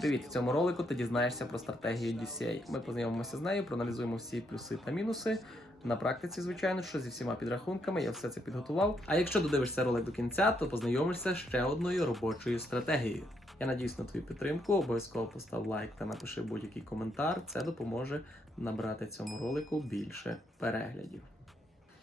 Привіт! В цьому ролику ти дізнаєшся про стратегію DCA. Ми познайомимося з нею, проаналізуємо всі плюси та мінуси. На практиці, звичайно, що зі всіма підрахунками я все це підготував. А якщо додивишся ролик до кінця, то познайомишся ще одною робочою стратегією. Я надіюсь на твою підтримку. Обов'язково постав лайк та напиши будь-який коментар. Це допоможе набрати цьому ролику більше переглядів.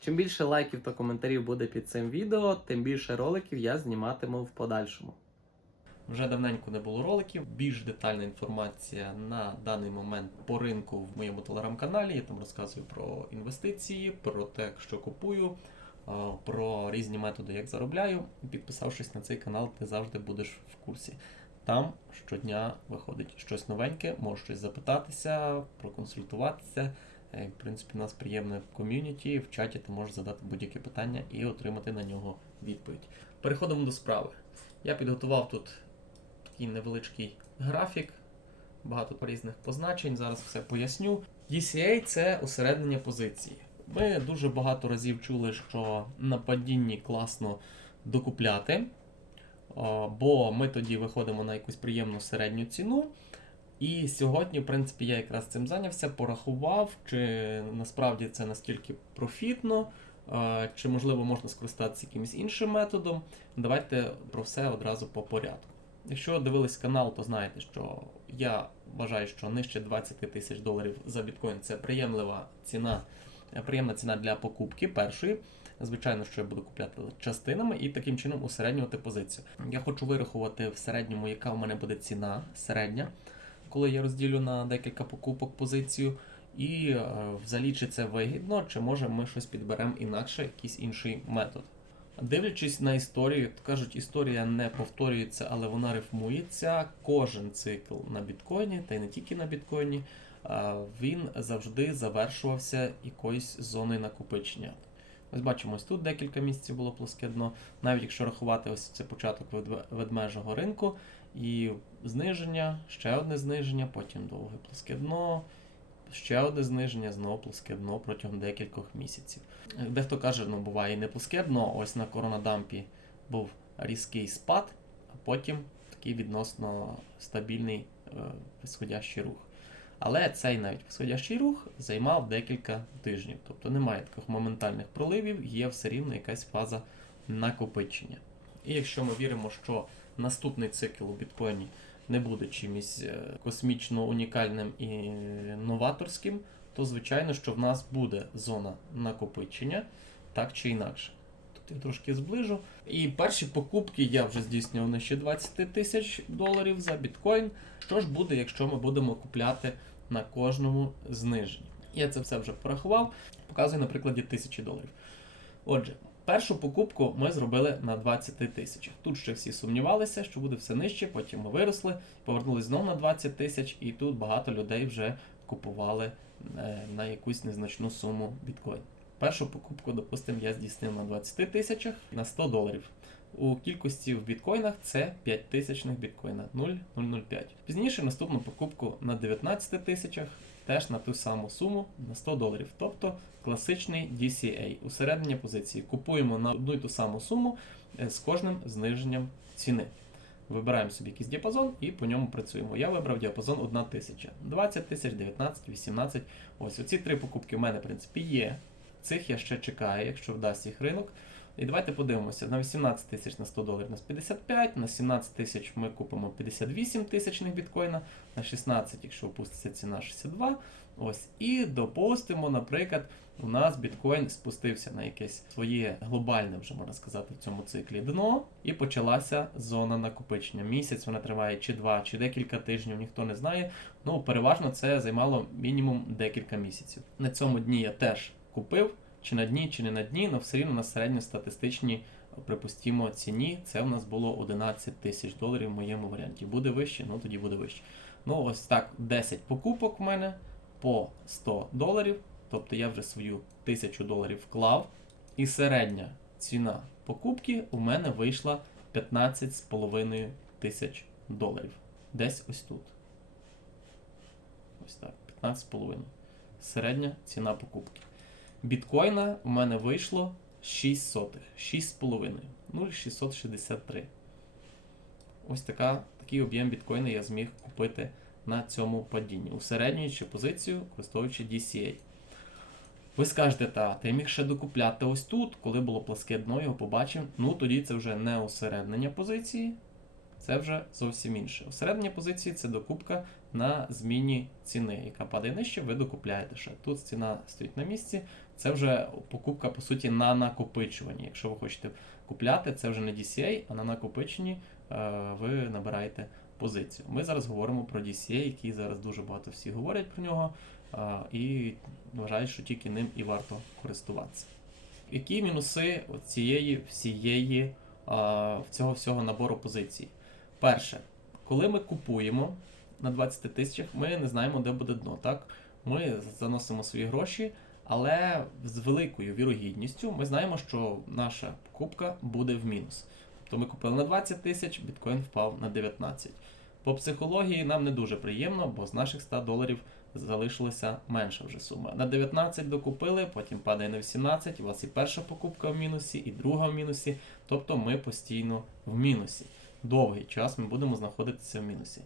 Чим більше лайків та коментарів буде під цим відео, тим більше роликів я зніматиму в подальшому. Вже давненько не було роликів. Більш детальна інформація на даний момент по ринку в моєму телеграм-каналі. Я там розказую про інвестиції, про те, що купую, про різні методи, як заробляю. Підписавшись на цей канал, ти завжди будеш в курсі. Там щодня виходить щось новеньке, можеш щось запитатися, проконсультуватися. Е, В принципі, у нас приємне в ком'юніті. В чаті ти можеш задати будь-яке питання і отримати на нього відповідь. Переходимо до справи. Я підготував тут такий невеличкий графік, багато різних позначень. Зараз все поясню. DCA це усереднення позиції. Ми дуже багато разів чули, що на падінні класно докупляти, бо ми тоді виходимо на якусь приємну середню ціну. І сьогодні, в принципі, я якраз цим зайнявся, порахував, чи насправді це настільки профітно, чи можливо можна скористатися якимось іншим методом. Давайте про все одразу по порядку. Якщо дивились канал, то знаєте, що я вважаю, що нижче 20 тисяч доларів за біткоін це приємлива ціна, е, приємна ціна для покупки першої. Звичайно, що я буду купляти частинами і таким чином усереднювати позицію. Я хочу вирахувати в середньому, яка у мене буде ціна середня коли я розділю на декілька покупок позицію, і е, взагалі чи це вигідно, чи може ми щось підберемо інакше, якийсь інший метод. Дивлячись на історію, то кажуть, історія не повторюється, але вона рифмується. Кожен цикл на біткоїні, та й не тільки на біткоїні, е, він завжди завершувався якоюсь зоною накопичення. Ось бачимо, ось тут декілька місяців було плоске дно. Навіть якщо рахувати ось це початок ведме- ведмежого ринку, і зниження, ще одне зниження, потім довге плоске дно, ще одне зниження, знову плоске дно протягом декількох місяців. Дехто каже, ну буває і не плоске дно, ось на коронадампі був різкий спад, а потім такий відносно стабільний е, висходящий рух. Але цей навіть висходящий рух займав декілька тижнів. Тобто немає таких моментальних проливів, є все рівно якась фаза накопичення. І якщо ми віримо, що наступний цикл у біткоїні не буде чимось е, космічно унікальним і новаторським, то звичайно, що в нас буде зона накопичення, так чи інакше. Тут я трошки зближу. І перші покупки я вже здійснював на ще 20 тисяч доларів за біткоін. Що ж буде, якщо ми будемо купляти на кожному зниженні? Я це все вже порахував, показую на прикладі 1000 доларів. Отже, першу покупку ми зробили на 20 тисячах. Тут ще всі сумнівалися, що буде все нижче, потім ми виросли, повернулись знову на 20 тисяч, і тут багато людей вже купували е, на якусь незначну суму біткоін. Першу покупку, допустимо, я здійснив на 20 тисячах на 100 доларів. У кількості в біткоїнах це 5 тисячних біткоїна 0,005. Пізніше наступну покупку на 19 тисячах, теж на ту саму суму на 100 доларів. Тобто класичний DCA, усереднення позиції. Купуємо на одну і ту саму суму е, з кожним зниженням ціни. Вибираємо собі якийсь діапазон і по ньому працюємо. Я вибрав діапазон 1 тисяча. 20 тисяч, 19, 18. Ось оці три покупки в мене, в принципі, є. Цих я ще чекаю, якщо вдасть їх ринок. І давайте подивимося. На 18 тисяч на 100 доларів у нас 55, на 17 тисяч ми купимо 58 тисячних біткоїна, на 16, якщо опуститься ціна 62. Ось. І допустимо, наприклад, у нас біткоін спустився на якесь своє глобальне, вже можна сказати, в цьому циклі дно, і почалася зона накопичення. Місяць вона триває чи два, чи декілька тижнів, ніхто не знає. Ну, переважно це займало мінімум декілька місяців. На цьому дні я теж купив, чи на дні, чи не на дні, але все рівно на середньостатистичній, припустімо, ціні це у нас було 11 тисяч доларів в моєму варіанті. Буде вище, ну тоді буде вище. Ну, ось так, 10 покупок в мене по 100 доларів. Тобто я вже свою 1000 доларів вклав, і середня ціна покупки у мене вийшла 15,5 тисяч доларів. Десь ось тут. Ось так, 15,5. Середня ціна покупки. Біткоїна у мене вийшло 6 сотих, 6,5, 0,663. ось така, такий об'єм біткоїна я зміг купити на цьому падінні, усереднюючи позицію, використовуючи DCA. Ви скажете, та, ти міг ще докупляти ось тут, коли було пласке дно, його побачив. Ну тоді це вже не усереднення позиції, це вже зовсім інше. Усереднення позиції це докупка на зміні ціни, яка падає нижче, ви докупляєте ще. Тут ціна стоїть на місці, це вже покупка, по суті, на накопичуванні. Якщо ви хочете купляти, це вже не DCA, а на накопиченні е, ви набираєте позицію. Ми зараз говоримо про DCA, який зараз дуже багато всі говорять про нього, е, і вважають, що тільки ним і варто користуватися. Які мінуси цієї всієї е, цього всього набору позицій? Перше, коли ми купуємо на 20 тисячах, ми не знаємо, де буде дно. Так? Ми заносимо свої гроші, але з великою вірогідністю ми знаємо, що наша покупка буде в мінус. Тобто ми купили на 20 тисяч, біткоін впав на 19. По психології нам не дуже приємно, бо з наших 100 доларів залишилася менша вже сума. На 19 докупили, потім падає на 18, у вас і перша покупка в мінусі, і друга в мінусі. Тобто ми постійно в мінусі. Довгий час ми будемо знаходитися в мінусі.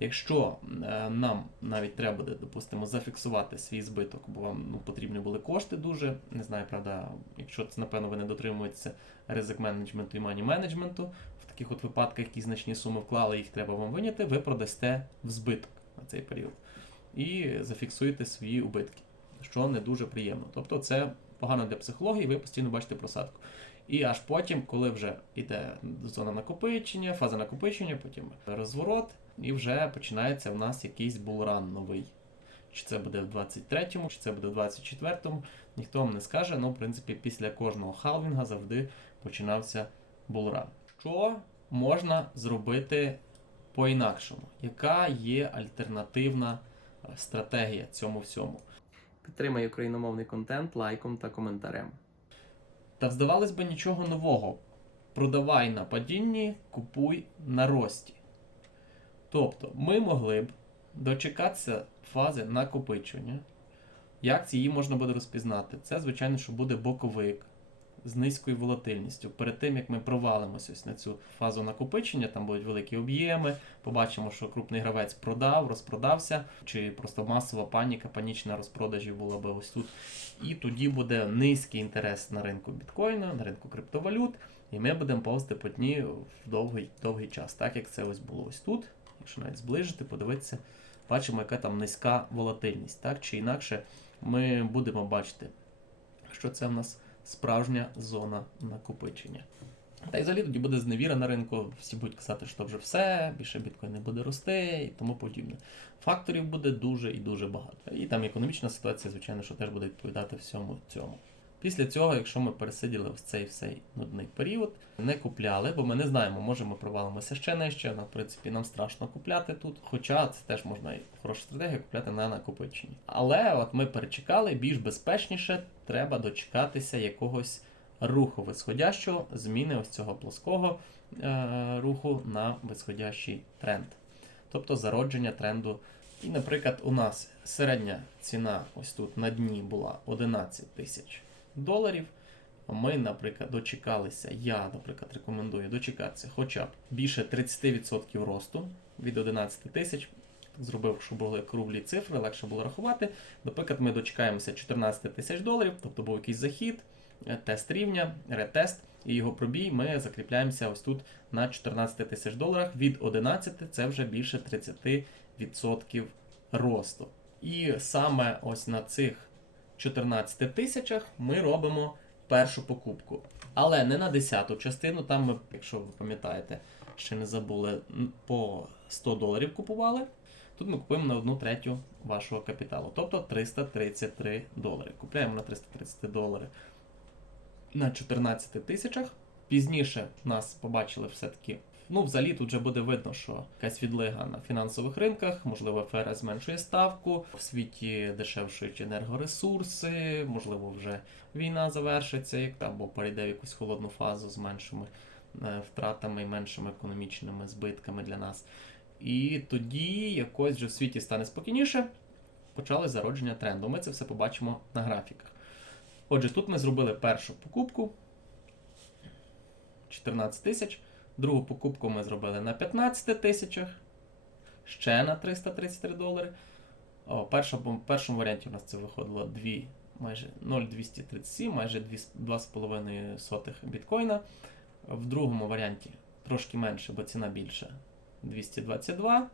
Якщо е, нам навіть треба буде, допустимо, зафіксувати свій збиток, бо вам ну, потрібні були кошти дуже. Не знаю, правда, якщо це, напевно, ви не дотримуєтеся ризик менеджменту і мані менеджменту, в таких от випадках, які значні суми вклали, їх треба вам виняти, ви продасте в збиток на цей період і зафіксуєте свої убитки, що не дуже приємно. Тобто це погано для психології, ви постійно бачите просадку. І аж потім, коли вже йде зона накопичення, фаза накопичення, потім розворот, і вже починається в нас якийсь булран новий. Чи це буде в 23-му, чи це буде в 24-му, ніхто вам не скаже. Ну, в принципі, після кожного халвінга завжди починався булран. Що можна зробити по-інакшому? Яка є альтернативна е, стратегія цьому всьому? Підтримай україномовний контент лайком та коментарем. Та здавалось би нічого нового. Продавай на падінні, купуй на рості. Тобто, ми могли б дочекатися фази накопичення. Як її можна буде розпізнати? Це, звичайно, що буде боковик з низькою волатильністю. Перед тим, як ми провалимося ось на цю фазу накопичення, там будуть великі об'єми, побачимо, що крупний гравець продав, розпродався, чи просто масова паніка, панічна розпродажі була би ось тут. І тоді буде низький інтерес на ринку біткоїна, на ринку криптовалют, і ми будемо повзти по дні в довгий, довгий час, так як це ось було ось тут. Навіть зближити, подивитися, бачимо, яка там низька волатильність. Так чи інакше, ми будемо бачити, що це в нас справжня зона накопичення. Та й взагалі тоді буде зневіра на ринку, всі будуть казати, що вже все, більше біткоін не буде рости і тому подібне. Факторів буде дуже і дуже багато. І там економічна ситуація, звичайно, що теж буде відповідати всьому цьому. Після цього, якщо ми пересиділи ось цей всей нудний період, не купляли, бо ми не знаємо, може ми провалимося ще нижче, але, в принципі, нам страшно купляти тут. Хоча це теж можна і хороша стратегія купляти на накопиченні. Але от ми перечекали, більш безпечніше треба дочекатися якогось руху висходящого, зміни ось цього плоского е- руху на висходящий тренд. Тобто зародження тренду. І, наприклад, у нас середня ціна ось тут на дні була 11 тисяч доларів. Ми, наприклад, дочекалися, я, наприклад, рекомендую дочекатися хоча б більше 30% росту від 11 тисяч. Зробив, щоб були круглі цифри, легше було рахувати. Наприклад, ми дочекаємося 14 тисяч доларів, тобто був якийсь захід, е, тест рівня, ретест, і його пробій ми закріпляємося ось тут на 14 тисяч доларах. Від 11 це вже більше 30% росту. І саме ось на цих 14 тисячах ми робимо першу покупку. Але не на 10-ту частину. Там ми, якщо ви пам'ятаєте, ще не забули, по 100 доларів купували. Тут ми купуємо на 1 третю вашого капіталу, тобто 333 долари. Купляємо на 333 долари на 14 тисячах. Пізніше нас побачили все-таки. Ну, взагалі тут вже буде видно, що якась відлига на фінансових ринках, можливо, ФРС зменшує ставку, в світі дешевшують енергоресурси, можливо, вже війна завершиться, як або перейде в якусь холодну фазу з меншими е, втратами і меншими економічними збитками для нас. І тоді якось вже в світі стане спокійніше, почали зародження тренду. Ми це все побачимо на графіках. Отже, тут ми зробили першу покупку 14 тисяч. Другу покупку ми зробили на 15 тисячах, ще на 333 долари. О, перша, в першому варіанті у нас це виходило 2, майже 0,237, майже 2,5 біткоїна. В другому варіанті трошки менше, бо ціна більша 222.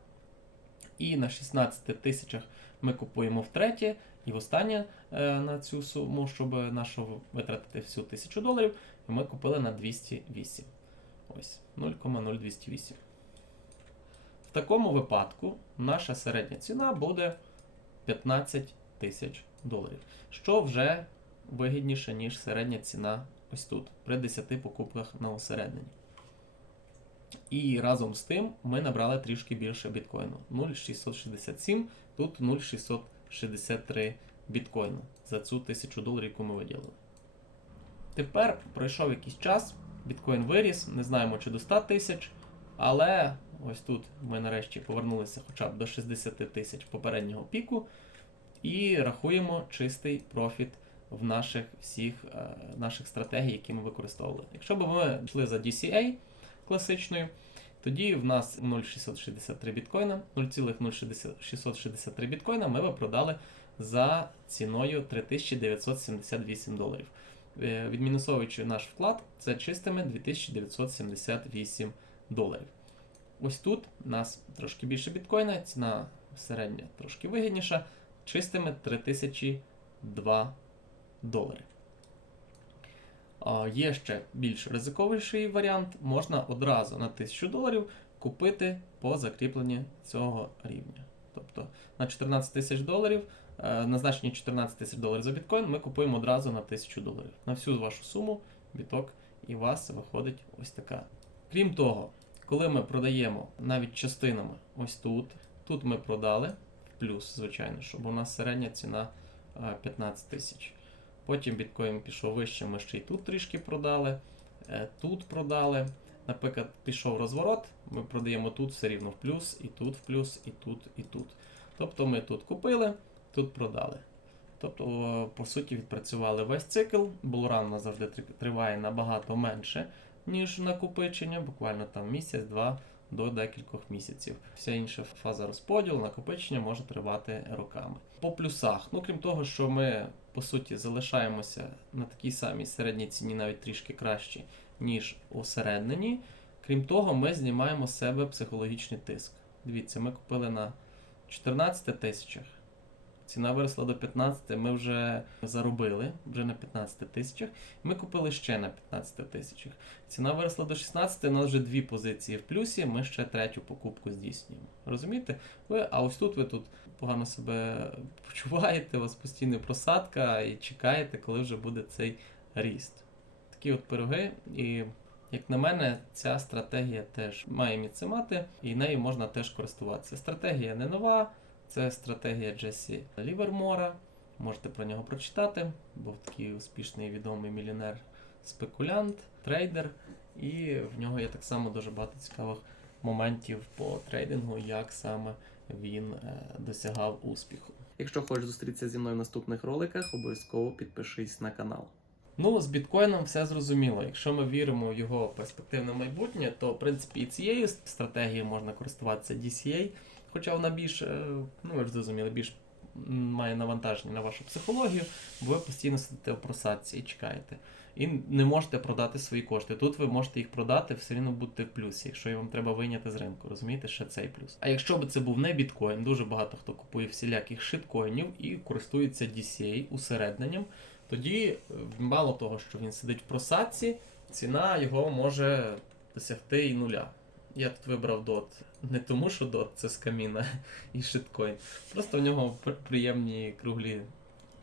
І на 16 тисячах ми купуємо втретє і востаннє е, на цю суму, щоб нашу витратити всю 1000 доларів, і ми купили на 208. Ось 0,0208. В такому випадку наша середня ціна буде 15 тисяч доларів, що вже вигідніше, ніж середня ціна ось тут, при 10 покупках на осередненні. І разом з тим ми набрали трішки більше біткоїну. 0,667, тут 0,663 біткоїну за цю 1000 доларів, яку ми виділили. Тепер пройшов якийсь час, біткоін виріс, не знаємо чи до 100 тисяч, але ось тут ми нарешті повернулися хоча б до 60 тисяч попереднього піку і рахуємо чистий профіт в наших всіх е, наших стратегій, які ми використовували. Якщо б ми йшли за DCA класичною, тоді в нас 0,663 біткоїна, 0,0663 біткоїна ми би продали за ціною 3978 доларів. Е, Відмінусовуючи наш вклад, це чистими 2978 доларів. Ось тут у нас трошки більше біткоїна, ціна середня трошки вигідніша, чистими 3002 долари. Є ще більш ризиковіший варіант. Можна одразу на 1000 доларів купити по закріпленні цього рівня. Тобто на 14 тисяч доларів, е, на значенні 14 тисяч доларів за біткоін, ми купуємо одразу на 1000 доларів. На всю вашу суму біток і вас виходить ось така. Крім того, коли ми продаємо навіть частинами ось тут, тут ми продали плюс, звичайно, щоб у нас середня ціна е, 15 тисяч. Потім біткоін пішов вище, ми ще й тут трішки продали, е, тут продали. Наприклад, пішов розворот, ми продаємо тут все рівно в плюс, і тут в плюс, і тут, і тут. Тобто ми тут купили, тут продали. Тобто, по суті, відпрацювали весь цикл. Булран у завжди триває набагато менше, ніж накопичення, буквально там місяць-два до декількох місяців. Вся інша фаза розподілу, накопичення може тривати роками. По плюсах, ну крім того, що ми по суті залишаємося на такій самій середній ціні, навіть трішки кращі, ніж усереднені. Крім того, ми знімаємо з себе психологічний тиск. Дивіться, ми купили на 14 тисячах. Ціна виросла до 15, ми вже заробили вже на 15 тисячах. Ми купили ще на 15 тисячах. Ціна виросла до 16, у нас вже дві позиції в плюсі, ми ще третю покупку здійснюємо. Розумієте? Ви, а ось тут ви тут погано себе почуваєте, у вас постійна просадка і чекаєте, коли вже буде цей ріст. Такі от пироги, і як на мене, ця стратегія теж має місце мати, і нею можна теж користуватися. Стратегія не нова, це стратегія Джесі Лівермора. Можете про нього прочитати. Був такий успішний відомий мільйонер спекулянт, трейдер, і в нього є так само дуже багато цікавих моментів по трейдингу, як саме він е, досягав успіху. Якщо хочеш зустрітися зі мною в наступних роликах, обов'язково підпишись на канал. Ну, з біткоїном все зрозуміло. Якщо ми віримо в його перспективне майбутнє, то в принципі і цією стратегією можна користуватися DCA, хоча вона більш, е, ну ви ж зрозуміли, більш має навантаження на вашу психологію, бо ви постійно сидите в просадці і чекаєте. І не можете продати свої кошти. Тут ви можете їх продати, все рівно будете в плюсі, якщо вам треба вийняти з ринку. Розумієте, ще цей плюс. А якщо б це був не біткоін, дуже багато хто купує всіляких шиткоїнів і користується DCA усередненням, тоді е, мало того, що він сидить в просадці, ціна його може досягти і нуля. Я тут вибрав DOT не тому, що DOT це з каміна і шиткоін. Просто в нього приємні круглі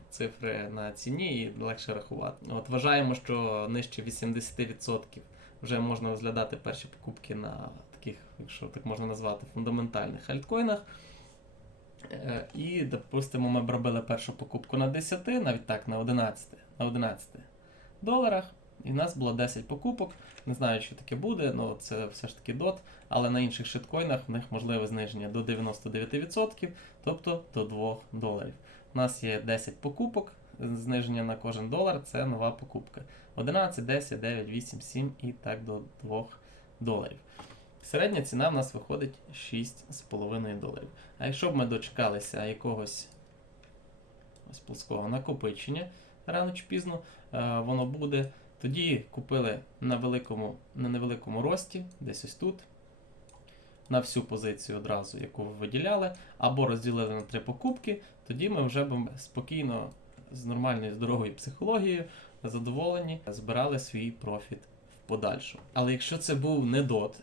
цифри на ціні і легше рахувати. От вважаємо, що нижче 80% вже можна розглядати перші покупки на таких, якщо так можна назвати, фундаментальних альткоїнах. Е, І, допустимо, ми б робили першу покупку на 10, навіть так, на 11, на 11 доларах. І в нас було 10 покупок. Не знаю, що таке буде, ну це все ж таки DOT, але на інших шиткоїнах в них можливе зниження до 99%, тобто до 2 доларів. У нас є 10 покупок, зниження на кожен долар це нова покупка. 11, 10, 9, 8, 7 і так до 2 доларів. Середня ціна в нас виходить 6,5 доларів. А якщо б ми дочекалися якогось ось плоского накопичення рано чи пізно, е, воно буде. Тоді купили на великому, на невеликому рості, десь ось тут, на всю позицію одразу, яку ви виділяли, або розділили на три покупки, тоді ми вже б спокійно з нормальною здоровою психологією задоволені збирали свій профіт в подальшому. Але якщо це був не дот,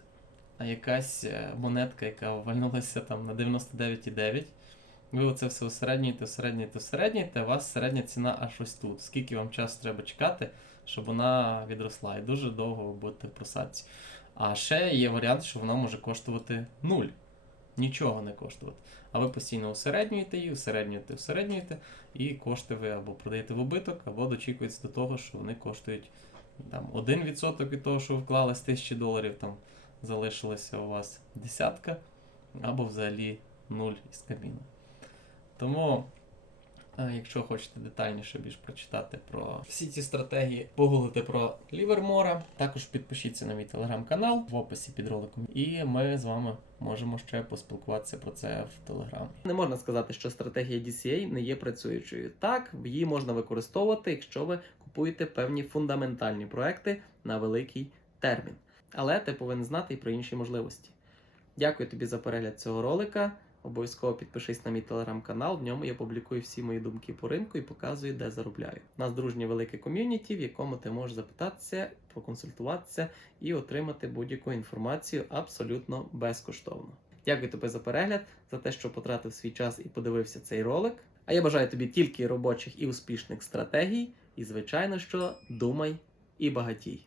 а якась е, монетка, яка вальнулася там на 99,9, ви оце все усереднюєте, усереднюєте, усереднюєте, у вас середня ціна аж ось тут. Скільки вам часу треба чекати, щоб вона відросла, і дуже довго ви будете в просадці. А ще є варіант, що вона може коштувати нуль. Нічого не коштувати. А ви постійно усереднюєте її, усереднюєте, усереднюєте, і кошти ви або продаєте в убиток, або дочікуєтесь до того, що вони коштують там, 1% від того, що ви вклали з 1000 доларів, там залишилася у вас десятка, або взагалі нуль із кабіни. Тому, е, якщо хочете детальніше більш прочитати про всі ці стратегії, погуглите про Лівермора. Також підпишіться на мій телеграм-канал в описі під роликом, і ми з вами можемо ще поспілкуватися про це в телеграмі. Не можна сказати, що стратегія DCA не є працюючою. Так, її можна використовувати, якщо ви купуєте певні фундаментальні проекти на великий термін. Але ти повинен знати і про інші можливості. Дякую тобі за перегляд цього ролика. Обов'язково підпишись на мій телеграм-канал. В ньому я публікую всі мої думки по ринку і показую, де заробляю. У нас дружнє велике ком'юніті, в якому ти можеш запитатися, проконсультуватися і отримати будь-яку інформацію абсолютно безкоштовно. Дякую тобі за перегляд, за те, що потратив свій час і подивився цей ролик. А я бажаю тобі тільки робочих і успішних стратегій. І, звичайно, що думай і багатій.